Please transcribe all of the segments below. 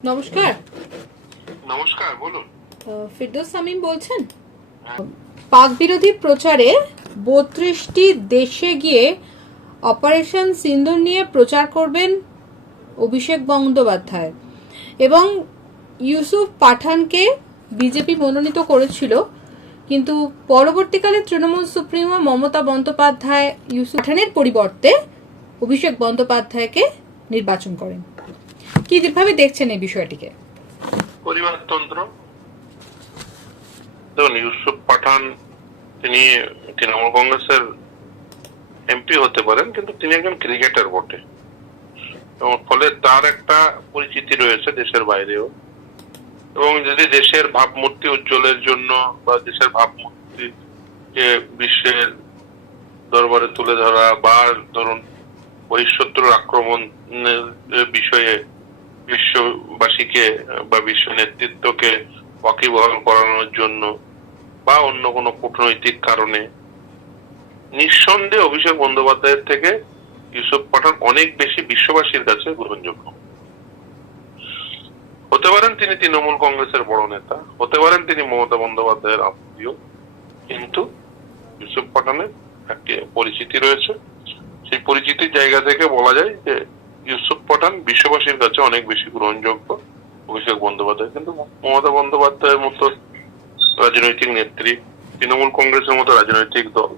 নমস্কার। নমস্কার বলুন। ফিরদৌস সামিম বলছেন? পাক বিরোধী প্রচারে বত্রিশটি দেশে গিয়ে অপারেশন সিন্ধুর নিয়ে প্রচার করবেন অভিষেক বন্দ্যোপাধ্যায়। এবং ইউসুফ পাঠানকে বিজেপি মনোনীত করেছিল কিন্তু পরবর্তীকালে তৃণমূল সুপ্রিমো মমতা বন্দ্যোপাধ্যায় ইউসুফ পাঠানের পরিবর্তে অভিষেক বন্দ্যোপাধ্যায়কে নির্বাচন করেন। কি ভাবে দেখছেন এই বিষয়টিকে? পরিবারতন্ত্র। দেখুন, ইউসুফ পাঠান, তিনি তৃণমূল কংগ্রেসের এমপি হতে পারেন, কিন্তু তিনি একজন ক্রিকেটার বটে। এবং ফলে তার একটা পরিচিতি রয়েছে দেশের বাইরেও। এবং যদি দেশের ভাবমূর্তি উজ্জ্বলের জন্য বা দেশের ভাবমূর্তি যে বিশ্বের দরবারে তুলে ধরা বা ধরুন বহিঃশত্রুর আক্রমণের বিষয়ে বিশ্ববাসীকে, বা বিশ্ব নেতৃত্বকে ওয়াকিবহাল করানোর জন্য, বা অন্য কোনো কূটনৈতিক কারণে, নিঃসন্দেহে অভিষেক বন্দ্যোপাধ্যায়ের থেকে ইউসুফ পাঠান অনেক বেশি বিশ্ববাসীর কাছে গ্রহণযোগ্য। হতে পারেন তিনি তৃণমূল কংগ্রেসের বড় নেতা, হতে পারেন তিনি মমতা বন্দ্যোপাধ্যায়ের আত্মীয়, কিন্তু ইউসুফ পাঠানের একটি পরিচিতি রয়েছে। সেই পরিচিতির জায়গা থেকে বলা যায় যে ইউসুফ পাঠান বিশ্ববাসীর কাছে অনেক বেশি গ্রহণযোগ্য। অভিষেক বন্দ্যোপাধ্যায়, কিন্তু মমতা বন্দ্যোপাধ্যায়ের মতো রাজনৈতিক নেত্রী, তৃণমূল কংগ্রেসের মতো রাজনৈতিক দল,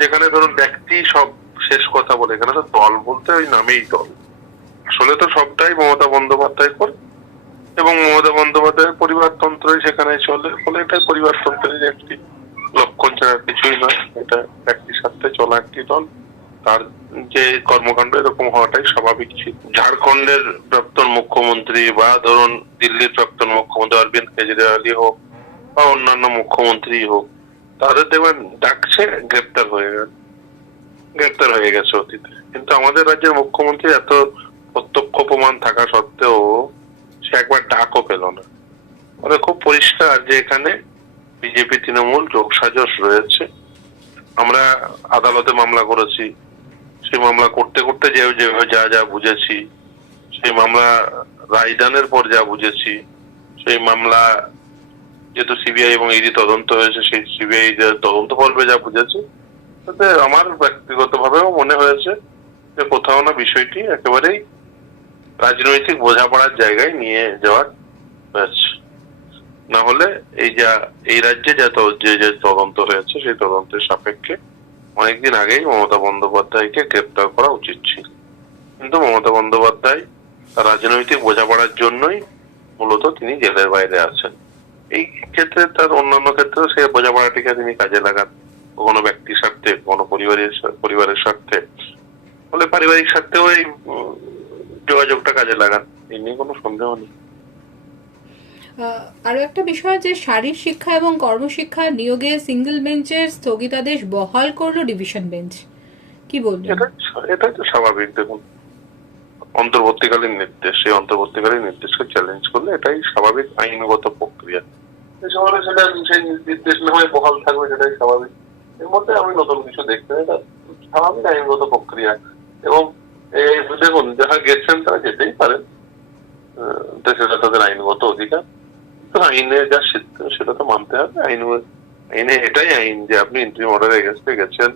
যেখানে ধরুন ব্যক্তি সব শেষ কথা বলে, এখানে তো দল বলতে ওই নামেই দল। আসলে তো সবটাই মমতা বন্দ্যোপাধ্যায় করে, এবং মমতা বন্দ্যোপাধ্যায়ের পরিবারতন্ত্রই সেখানে চলে ফলে এটা পরিবারতন্ত্রের একটি লক্ষণ ছাড়া কিছুই নয়, এটা ব্যক্তির স্বার্থে চলা একটি দল। তার যে কর্মকাণ্ড এরকম হওয়াটাই স্বাভাবিক ছিল। ঝাড়খণ্ডের প্রাক্তন মুখ্যমন্ত্রী বা ধরুন দিল্লির প্রাক্তন মুখ্যমন্ত্রী, অরবিন্দ কেজরিওয়ালই হোক বা অন্যান্য মুখ্যমন্ত্রী হোক, তাদের দেখবেন ডাকছে, গ্রেপ্তার হয়ে গেল। গ্রেপ্তার হয়ে গেছে অতীতে। কিন্তু আমাদের রাজ্যের মুখ্যমন্ত্রী এত প্রত্যক্ষ প্রমাণ থাকা সত্ত্বেও সে একবার ডাকও পেল না। মানে খুব পরিষ্কার যে এখানে বিজেপি, তৃণমূল যোগসাজশ রয়েছে। আমরা আদালতে মামলা করেছি সেই মামলা করতে করতে যে যেভাবে যা যা বুঝেছি, সেই মামলা রায়দানের পর যা বুঝেছি, সেই মামলা যেহেতু সিবিআই এবং ইডি তদন্ত হয়েছে, সেই সিবিআই তদন্ত পর্বে যা বুঝেছি, তাতে আমার ব্যক্তিগতভাবেও মনে হয়েছে যে কোথাও না বিষয়টি একেবারেই রাজনৈতিক বোঝাপড়ার জায়গায় নিয়ে যাওয়ার হয়েছে না হলে এই যা, এই রাজ্যে যা যে যে তদন্ত হয়েছে, সেই তদন্তের সাপেক্ষে অনেকদিন আগেই মমতা বন্দ্যোপাধ্যায়কে গ্রেপ্তার করা উচিত ছিল। কিন্তু মমতা বন্দ্যোপাধ্যায় রাজনৈতিক বোঝাপড়ার জন্যই মূলত তিনি জেলের বাইরে আছেন। এই ক্ষেত্রে তার অন্যান্য ক্ষেত্রেও সে বোঝাপড়াটিকে তিনি কাজে লাগান। কোনো ব্যক্তির স্বার্থে, কোনো পরিবারের পরিবারের স্বার্থে। ফলে পারিবারিক স্বার্থেও এই যোগাযোগটা কাজে লাগান। এই নিয়ে কোনো সন্দেহ নেই। আহ, আরও একটা বিষয় যে শারীর শিক্ষা এবং কর্মশিক্ষা নিয়োগে সিঙ্গেল বেঞ্চের স্থগিতাদেশ বহাল করল ডিভিশন বেঞ্চ কি বলবেন? এটা তো স্বাভাবিক। দেখুন অন্তর্বর্তীকালীন নির্দেশ সেই অন্তর্বর্তীকালীন নির্দেশকে চ্যালেঞ্জ করলে এটাই স্বাভাবিক আইনগত প্রক্রিয়া। সেটা সেই বহাল থাকবে সেটাই স্বাভাবিক। এর মধ্যে আমি নতুন কিছু এটা স্বাভাবিক আইনগত প্রক্রিয়া। এবং দেখুন যারা তারা যেতেই সেটা তাদের আইনগত অধিকার। আইনে যা সিদ্ধ সেটা তো মানতে হবে। আইন আইনে এটাই আইন যে আপনি ইন্টারিম অর্ডার এগেন্স্টে গেছেন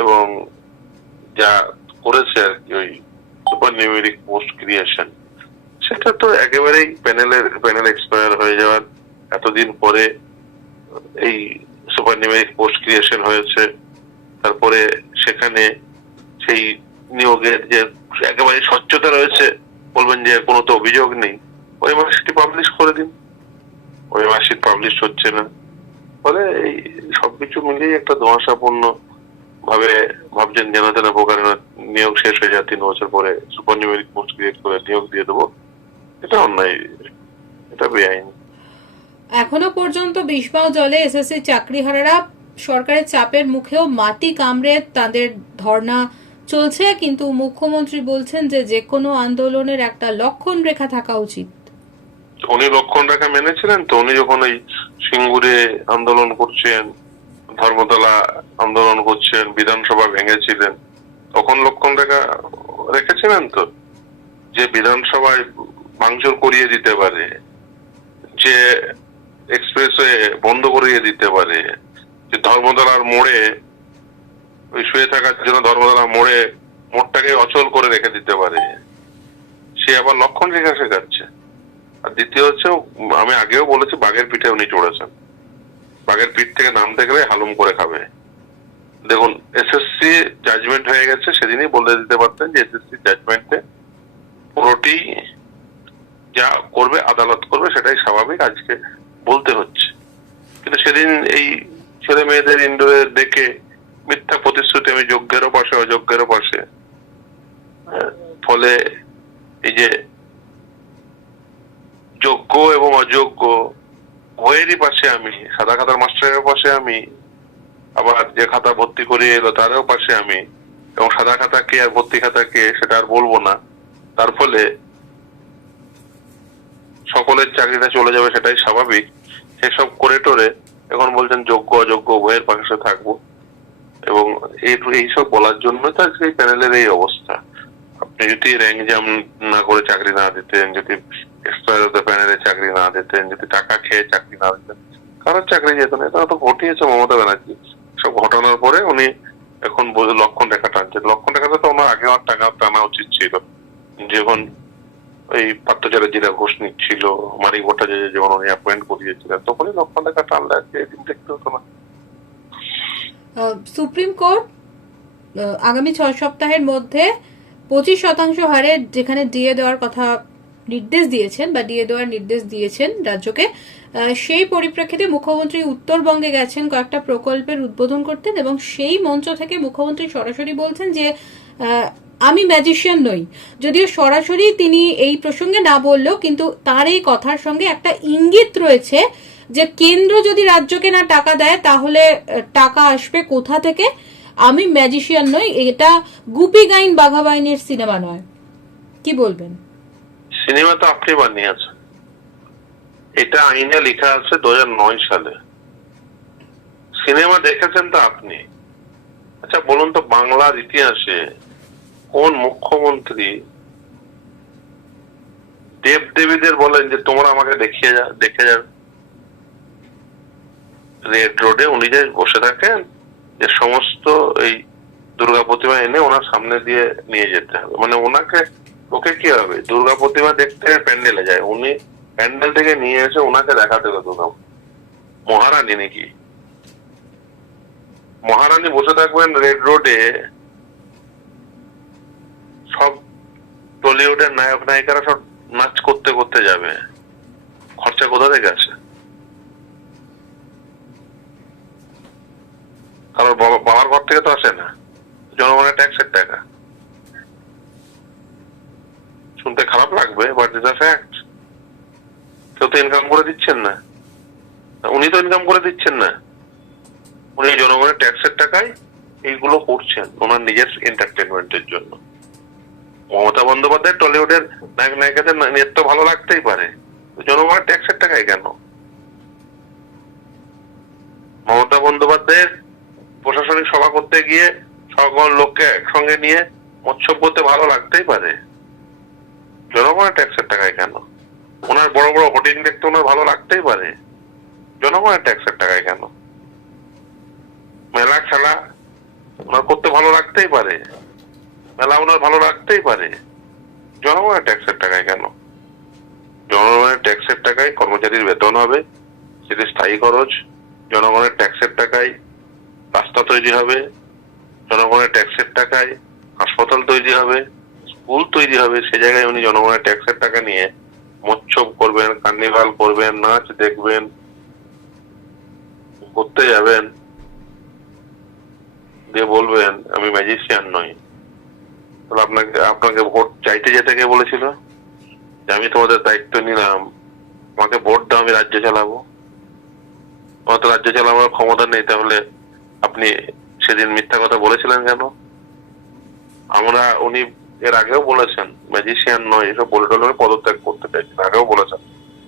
এবং যা করেছে আর কি ওই সুপার নিউমেরিক পোস্ট ক্রিয়েশন সেটা তো একেবারেই প্যানেলের প্যানেল এক্সপায়ার হয়ে যাওয়ার এতদিন পরে এই সুপার নিউমেরিক পোস্ট ক্রিয়েশন হয়েছে। তারপরে সেখানে সেই নিয়োগের যে একেবারে স্বচ্ছতা রয়েছে বলবেন যে কোনো তো অভিযোগ নেই। ওই মাসটি পাবলিশ করে দিন। ওই মাসিক পাবলিশ হচ্ছে না। ফলে এই সবকিছু মিলিয়ে একটা ধোঁয়াশাপূর্ণ ভাবে ভাবছেন যেন তেন প্রকারে নিয়োগ শেষ হয়ে যায়, তিন বছর পরে সুপার নিউমেরিক পোস্ট ক্রিয়েট করে নিয়োগ দিয়ে দেবো। এটা অন্যায়, এটা বেআইনি। এখনও পর্যন্ত বিষবাও জলে এসএসসি চাকরিহারারা সরকারের চাপের মুখেও মাটি কামড়ে তাদের ধর্ণা চলছে, কিন্তু মুখ্যমন্ত্রী বলছেন যে যে কোনো আন্দোলনের একটা লক্ষণ রেখা থাকা উচিত। উনি লক্ষণ রেখা মেনেছিলেন তো উনি যখন ওই সিঙ্গুরে আন্দোলন করছেন, ধর্মতলা আন্দোলন করছেন, বিধানসভা ভেঙেছিলেন, তখন লক্ষণ রেখা রেখেছিলেন তো? যে বিধানসভায় ভাঙচুর করিয়ে দিতে পারে, যে এক্সপ্রেসওয়ে বন্ধ করিয়ে দিতে পারে, যে ধর্মতলার মোড়ে, ওই শুয়ে থাকার জন্য ধর্মতলার মোড়ে মোড়টাকে অচল করে রেখে দিতে পারে, সে আবার লক্ষণ রেখা শেখাচ্ছে। আর দ্বিতীয় হচ্ছে আমি আগেও বলেছি বাঘের পিঠে উনি চড়েছেন। বাঘের পিঠ থেকে নামতে গেলে হালুম করে খাবে। দেখুন এসএসসি জাজমেন্ট হয়ে গেছে সেদিনই বলে দিতে পারতেন যে এসএসসি জাজমেন্টে পুরোটি যা করবে আদালত করবে সেটাই স্বাভাবিক আজকে বলতে হচ্ছে। কিন্তু সেদিন এই ছেলে মেয়েদের ইন্ডোরে দেখে মিথ্যা প্রতিশ্রুতি আমি যোগ্যেরও পাশে অযোগ্যেরও পাশে আহ, ফলে এই যে যোগ্য এবং অযোগ্য, উভয়েরই পাশে আমি, সাদা খাতার মাস্টারের পাশে আমি, আবার যে খাতা ভর্তি করিয়ে এলো তারও পাশে আমি, এবং সাদা খাতা কে আর ভর্তি খাতা কে সেটা আর বলব না। তার ফলে সকলের চাকরিটা চলে যাবে সেটাই স্বাভাবিক। সেসব করে টোরে এখন বলছেন যোগ্য, অযোগ্য উভয়ের পাশে থাকব। এবং এই, এইসব বলার জন্য তো আজকে প্যানেলের এই অবস্থা। আপনি যদি র্যাঙ্ক জাম না করে চাকরি না দিতেন, যদি এক্সপায়ার হতে প্যানেলে চাকরি না দিতেন, যদি টাকা খেয়ে চাকরি না দিতেন, কারোর চাকরি যেত না। এটা তো ঘটিয়েছে মমতা ব্যানার্জি। সব ঘটনার পরে উনি এখন লক্ষণ রেখা টানছেন। লক্ষণ রেখাটা তো ওনার আগে আমার টাকা টানা উচিত ছিল। যখন ওই পাত্রচার্যরা ঘোষ নিচ্ছিল, মানিক ভট্টাচার্য যখন উনি অ্যাপয়েন্ট করিয়েছিলেন, তখনই লক্ষণ রেখা টানলে আজকে এদিন দেখতে হতো না। সুপ্রিম কোর্ট আগামী ছয় সপ্তাহের মধ্যে পঁচিশ শতাংশ হারে যেখানে ডিএ দেওয়ার কথা নির্দেশ দিয়েছেন বা ডিএ দেওয়ার নির্দেশ দিয়েছেন রাজ্যকে সেই পরিপ্রেক্ষিতে মুখ্যমন্ত্রী উত্তরবঙ্গে গেছেন কয়েকটা প্রকল্পের উদ্বোধন করতেন এবং সেই মঞ্চ থেকে মুখ্যমন্ত্রী সরাসরি বলছেন যে আমি ম্যাজিশিয়ান নই। যদিও সরাসরি তিনি এই প্রসঙ্গে না বললেও কিন্তু তার এই কথার সঙ্গে একটা ইঙ্গিত রয়েছে যে, কেন্দ্র যদি রাজ্যকে না টাকা দেয় তাহলে টাকা আসবে কোথা থেকে? আমি ম্যাজিশিয়ান নই, এটা গুপি গাইন বাঘাবাইনের সিনেমা নয়। কি বলবেন? সিনেমা তো আপনি বানিয়েছেন। এটা আইনে লেখা আছে দু সালে। সিনেমা দেখেছেন তো আপনি? আচ্ছা বলুন তো বাংলার ইতিহাসে কোন মুখ্যমন্ত্রী দেব দেবীদের বলেন যে তোমরা আমাকে দেখিয়ে দেখে যান রেড রোডে উনি যে বসে থাকেন যে সমস্ত এই দুর্গা প্রতিমা এনে ওনার সামনে দিয়ে নিয়ে যেতে হবে। মানে ওনাকে, ওকে কি হবে? দুর্গা প্রতিমা দেখতে প্যান্ডেলে যায়। উনি প্যান্ডেল থেকে নিয়ে এসে ওনাকে দেখাতে হবে দুর্গা মহারানী নাকি? মহারানী বসে থাকবেন রেড রোডে। সব টলিউডের নায়ক নায়িকারা সব নাচ করতে করতে যাবে। খরচা কোথা থেকে আসে? বাবা- বাবার ঘর থেকে তো আসে না। জনগণের ট্যাক্সের টাকা। শুনতে খারাপ লাগবে বাট ইজ ফ্যাক্ট কেউ তো ইনকাম করে দিচ্ছেন না। উনি তো ইনকাম করে দিচ্ছেন না। উনি জনগণের ট্যাক্সের টাকায় এইগুলো করছেন, ওনার নিজের এন্টারটেনমেন্টের জন্য। মমতা বন্দ্যোপাধ্যায় টলিউডের নায়ক নায়িকাদের না- নৃত্য ভালো লাগতেই পারে। জনগণের ট্যাক্সের টাকায় কেন? মমতা বন্দ্যোপাধ্যায়ের প্রশাসনিক সভা করতে গিয়ে সকল লোককে একসঙ্গে নিয়ে মৎসব করতে ভালো লাগতেই পারে। জনগণের ট্যাক্সের টাকায় কেন? ওনার বড় বড় হোর্ডিং দেখতে ওনার ভালো লাগতেই পারে। জনগণের ট্যাক্সের টাকায় কেন? মেলা খেলা ওনার করতে ভালো লাগতেই পারে। মেলা ওনার ভালো লাগতেই পারে। জনগণের ট্যাক্সের টাকায় কেন? জনগণের ট্যাক্সের টাকায় কর্মচারীর বেতন হবে, সেটি স্থায়ী খরচ। জনগণের ট্যাক্সের টাকায় রাস্তা তৈরি হবে, জনগণের ট্যাক্সের টাকায় হাসপাতাল তৈরি হবে, স্কুল তৈরি হবে, সে জায়গায় উনি জনগণের ট্যাক্সের টাকা নিয়ে মোচ্ছব করবেন, কার্নিভাল করবেন, নাচ দেখবেন, ঘুরতে যাবেন দিয়ে বলবেন, আমি ম্যাজিশিয়ান নই। তাহলে আপনাকে আপনাকে ভোট চাইতে যেতে কে বলেছিল? যে আমি তোমাদের দায়িত্ব নিলাম, আমাকে ভোট দাও, আমি রাজ্য চালাবো। আমার তো রাজ্য চালাবার ক্ষমতা নেই, তাহলে আপনি সেদিন মিথ্যা কথা বলেছিলেন কেন? আমরা, উনি এর আগেও বলেছেন ম্যাজিশিয়ান নয়, এসব বলে টলে পদত্যাগ করতে চাইছেন, আগেও বলেছেন,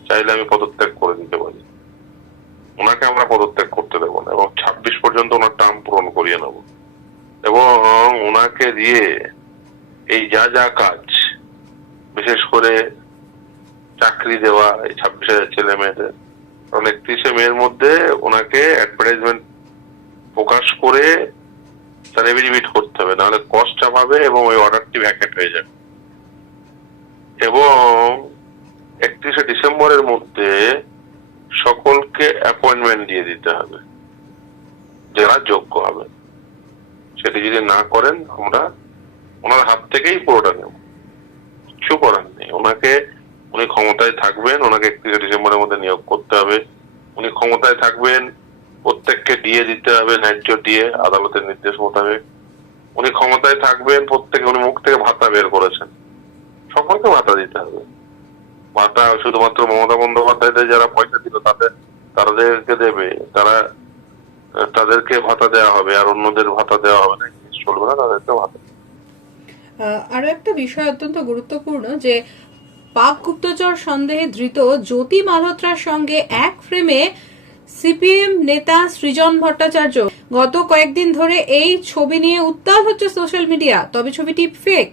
চাইলে আমি পদত্যাগ করে দিতে পারি। ওনাকে আমরা পদত্যাগ করতে দেবো না, এবং ছাব্বিশ পর্যন্ত ওনার টার্ম পূরণ করিয়ে নেব। এবং ওনাকে দিয়ে এই যা যা কাজ, বিশেষ করে চাকরি দেওয়া, এই ছাব্বিশ হাজার ছেলে মেয়েদের, কারণ একত্রিশে মেয়ের মধ্যে ওনাকে অ্যাডভার্টাইজমেন্ট প্রকাশ করে তার এভিডিভিট করতে হবে, নাহলে কস্ট চাপাবে এবং ওই অর্ডারটি ভ্যাকেট হয়ে যাবে। এবং একত্রিশে ডিসেম্বরের মধ্যে সকলকে অ্যাপয়েন্টমেন্ট দিয়ে দিতে হবে, যারা যোগ্য হবে। সেটি যদি না করেন, আমরা ওনার হাত থেকেই পুরোটা নেব। কিছু করার নেই। ওনাকে, উনি ক্ষমতায় থাকবেন, ওনাকে একত্রিশে ডিসেম্বরের মধ্যে নিয়োগ করতে হবে। উনি ক্ষমতায় থাকবেন প্রত্যেককে দিয়ে দিতে হবে, ন্যায্য দিয়ে আদালতের নির্দেশ মোতাবেক। উনি ক্ষমতায় থাকবেন, প্রত্যেকে উনি মুখ থেকে ভাতা বের করেছেন। সকলকে ভাতা দিতে হবে। ভাতা শুধুমাত্র মমতা বন্দ্যোপাধ্যায়দের যারা পয়সা দিল, তাদের তাদেরকে দেবে। তারা, তাদেরকে ভাতা দেওয়া হবে, আর অন্যদের ভাতা দেওয়া হবে না চলবে না, তাদেরকে ভাতা আরও একটা বিষয় অত্যন্ত গুরুত্বপূর্ণ যে, পাক গুপ্তচর সন্দেহে ধৃত জ্যোতি মালহোত্রার সঙ্গে এক ফ্রেমে সিপিএম নেতা সৃজন ভট্টাচার্য গত কয়েকদিন ধরে এই ছবি নিয়ে উত্তাল হচ্ছে সোশ্যাল মিডিয়া। তবে ছবিটি ফেক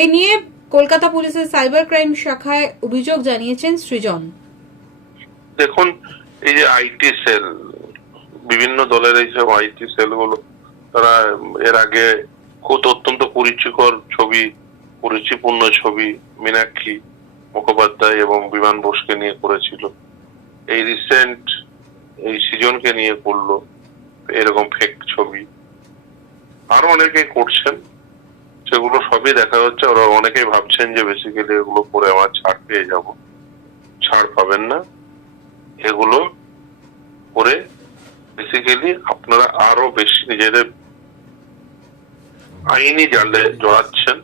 এই নিয়ে কলকাতা পুলিশের সাইবার ক্রাইম শাখায় অভিযোগ জানিয়েছেন সৃজন। দেখুন, এই যে আইটি সেল, বিভিন্ন দলের এই সব আইটি সেলগুলো তারা এর আগে খুব অত্যন্ত পরিচিকর ছবি পরিচিপূর্ণ ছবি, মীনাক্ষী মুখোপাধ্যায় এবং বিমান বোসকে নিয়ে করেছিল। এই রিসেন্ট এই সিজনকে নিয়ে করল, এরকম ফেক ছবি। আরও অনেকেই করছেন, সেগুলো সবই দেখা হচ্ছে ওরা অনেকেই ভাবছেন যে বেসিক্যালি এগুলো করে আমার ছাড় পেয়ে যাব। ছাড় পাবেন না। এগুলো করে বেসিক্যালি আপনারা আরও বেশি নিজেদের আইনি জালে জড়াচ্ছেন।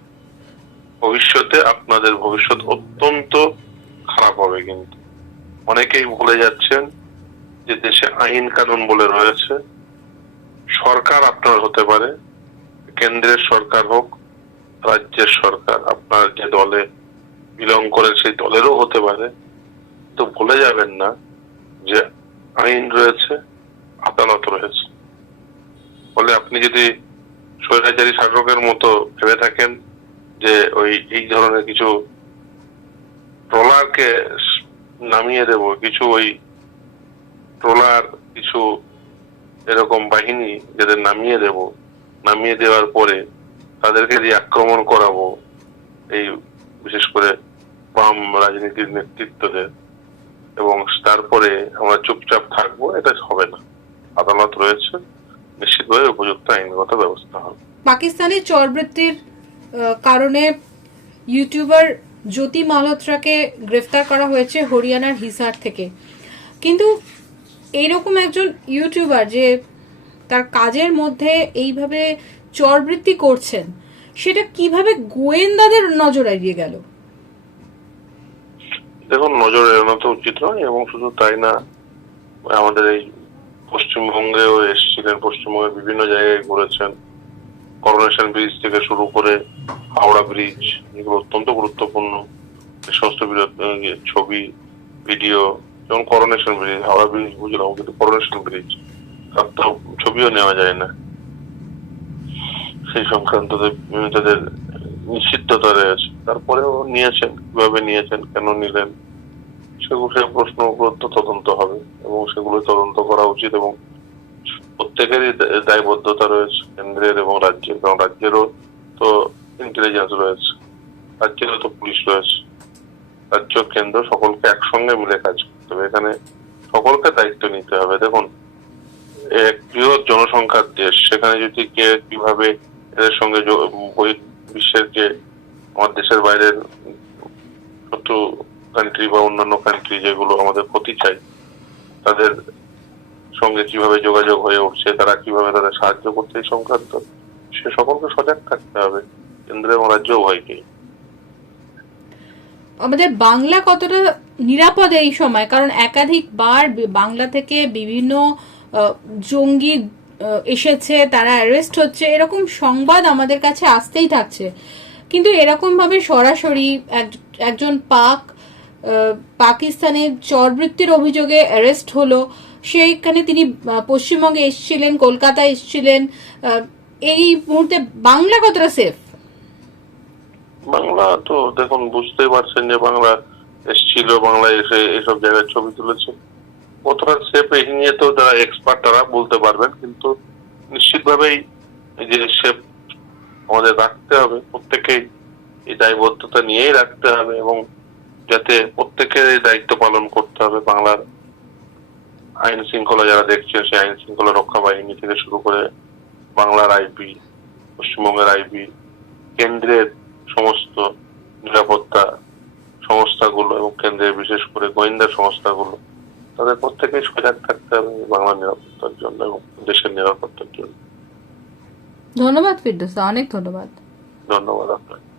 ভবিষ্যতে আপনাদের ভবিষ্যৎ অত্যন্ত খারাপ হবে কিন্তু। অনেকেই ভুলে যাচ্ছেন যে দেশে আইন কানুন বলে রয়েছে, সরকার আপনার হতে পারে, কেন্দ্রের সরকার হোক, রাজ্যের সরকার, আপনার যে দলে বিলং করে সেই দলেরও হতে পারে তো ভুলে যাবেন না যে আইন রয়েছে, আদালত রয়েছে। ফলে আপনি যদি স্বৈরাচারী শাসকের মতো ভেবে থাকেন যে ওই, এই ধরনের কিছু ট্রলারকে নামিয়ে দেব, কিছু ওই ট্রলার কিছু এরকম বাহিনী যাদের নামিয়ে দেব, নামিয়ে দেওয়ার পরে তাদেরকে দিয়ে আক্রমণ করাবো, এই বিশেষ করে বাম রাজনীতির নেতৃত্বদের, এবং তারপরে আমরা চুপচাপ থাকব, এটা হবে না। আদালত রয়েছে নিশ্চিতভাবে উপযুক্ত আইনগত ব্যবস্থা হবে। পাকিস্তানের চরবৃত্তির কারণে ইউটিউবার জ্যোতি মালহোত্রাকে গ্রেফতার করা হয়েছে হরিয়ানার হিসার থেকে। কিন্তু এইরকম একজন ইউটিউবার যে তার কাজের মধ্যে এইভাবে চরবৃত্তি করছেন, সেটা কীভাবে গোয়েন্দাদের নজর এড়িয়ে গেল? দেখুন, নজর এড়ানো তো উচিত নয়, এবং শুধু তাই না, আমাদের এই পশ্চিমবঙ্গেও এসেছিলেন, পশ্চিমবঙ্গের বিভিন্ন জায়গায় ঘুরেছেন। করোনেশন ব্রিজ থেকে শুরু করে হাওড়া ব্রিজ এগুলো অত্যন্ত গুরুত্বপূর্ণ। সমস্ত ছবি ভিডিও যেমন করোনেশন ব্রিজ হাওড়া ব্রিজ বুঝলাম কিন্তু করোনেশন ব্রিজ তার তো ছবিও নেওয়া যায় না। সেই সংক্রান্ত তাদের নিষিদ্ধতা রয়েছে, তারপরেও নিয়েছেন, কীভাবে নিয়েছেন, কেন নিলেন, সেগুলো সে প্রশ্ন তো তদন্ত হবে এবং সেগুলো তদন্ত করা উচিত এবং প্রত্যেকেরই দায়বদ্ধতা রয়েছে, কেন্দ্রের এবং রাজ্যের। কারণ রাজ্যেরও তো ইন্টেলিজেন্স রয়েছে, রাজ্যেরও তো পুলিশ রয়েছে। রাজ্য, কেন্দ্র সকলকে একসঙ্গে মিলে কাজ করতে হবে এখানে সকলকে দায়িত্ব নিতে হবে। দেখুন, এক বৃহৎ জনসংখ্যার দেশ, সেখানে যদি কে কীভাবে এদের সঙ্গে বিশ্বের যে আমার দেশের বাইরের শত্রু কান্ট্রি বা অন্যান্য কান্ট্রি যেগুলো আমাদের ক্ষতি চাই তাদের সঙ্গে কীভাবে যোগাযোগ হয়ে উঠছে, তারা কীভাবে তাদের সাহায্য করছে এই সংক্রান্ত, সে সকলকে সজাগ থাকতে হবে। কেন্দ্র এবং রাজ্য উভয়কেই আমাদের বাংলা কতটা নিরাপদ এই সময়, কারণ একাধিকবার বাংলা থেকে বিভিন্ন জঙ্গি এসেছে, তারা অ্যারেস্ট হচ্ছে। এরকম সংবাদ আমাদের কাছে আসতেই থাকছে। কিন্তু এরকম ভাবে সরাসরি একজন পাক পাকিস্তানের চরবৃত্তির অভিযোগে অ্যারেস্ট হলো। সেইখানে তিনি পশ্চিমবঙ্গে এসেছিলেন, কলকাতায় এসেছিলেন। এই মুহূর্তে বাংলা কতটা সেফ বাংলা তো দেখুন, বুঝতেই পারছেন যে বাংলা এসেছিল বাংলায় এসে এসব জায়গায় ছবি তুলেছে। কতটা সেফ এই নিয়ে তো যারা এক্সপার্ট তারা বলতে পারবেন, কিন্তু নিশ্চিতভাবেই যে সেফ আমাদের রাখতে হবে, প্রত্যেকেই এই দায়বদ্ধতা নিয়েই রাখতে হবে এবং যাতে প্রত্যেকের এই দায়িত্ব পালন করতে হবে বাংলার আইন শৃঙ্খলা যারা দেখছে, সেই আইন শৃঙ্খলা রক্ষা বাহিনী থেকে শুরু করে বাংলার আইবি পশ্চিমবঙ্গের আইবি কেন্দ্রের সমস্ত নিরাপত্তা সংস্থাগুলো এবং কেন্দ্রের বিশেষ করে গোয়েন্দা সংস্থাগুলো তাদের প্রত্যেকেই সজাগ থাকতে হবে বাংলা নিরাপত্তার জন্য এবং দেশের নিরাপত্তার জন্য। ধন্যবাদ ফিরদোসা অনেক ধন্যবাদ। ধন্যবাদ আপনাকে।